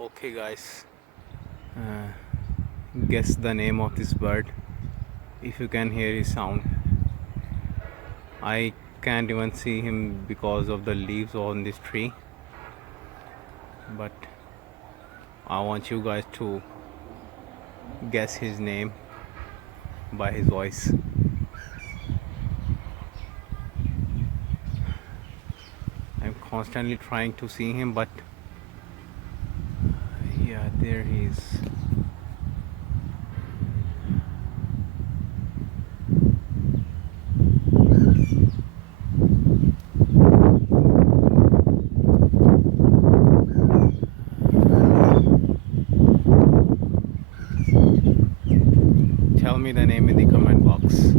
Okay, guys, uh, guess the name of this bird. If you can hear his sound, I can't even see him because of the leaves on this tree, but I want you guys to guess his name by his voice. I'm constantly trying to see him, but yeah, there he is. Tell me the name in the comment box.